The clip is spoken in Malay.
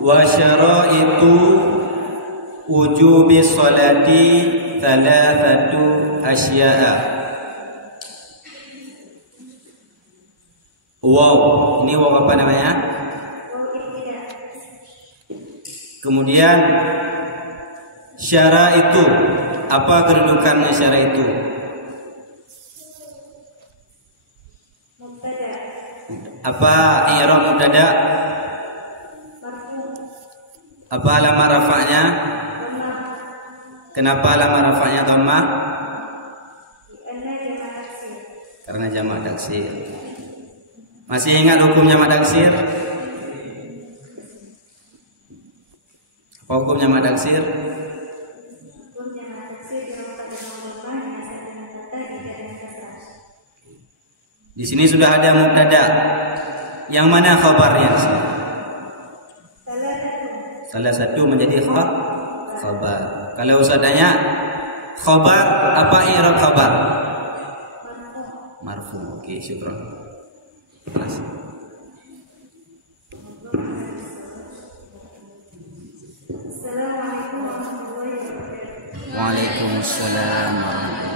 wa syaraitu wujubi sholati thalathatu asya'a. Wow, ini wow apa namanya? Kemudian syaraitu, apa kedudukannya syaraitu? Apa i'rab mubtada? Apa alamat rafa'nya? Kenapa alamat rafa'nya dhammah? Karena jamak taksir. Masih ingat hukum jamak taksir? Apa hukum jamak taksir? Di sini sudah ada mubtada. Yang mana khabarnya? Salah satu menjadi khabar. Kalau Ustaz tanya khabar, apa i'rab khabar? Marfu. Oke, syukran. Assalamualaikum warahmatullahi wabarakatuh. Waalaikumsalam warahmatullahi wabarakatuh.